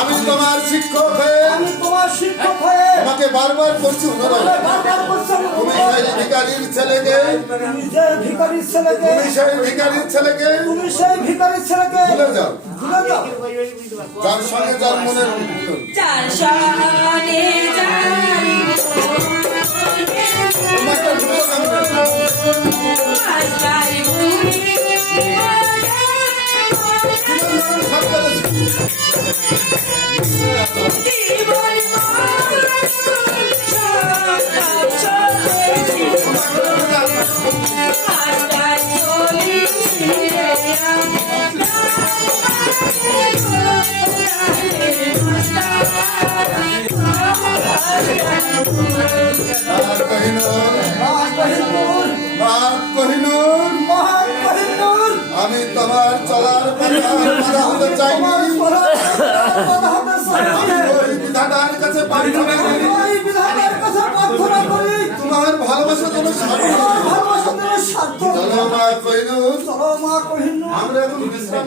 আমি তোমার শিক্ষক হয়ে তোমাকে বারবার করছি তুমি সেই ভিখারির ছেলেকে ভুলে যাও যার সঙ্গে যার মনের আমি তোমার চলার কথা হতে চাই বিধাতার কাছে প্রার্থনা করি তোমার ভালোবাসা যেন চলো মা কহিনুর আমরা এখন বিশ্রাম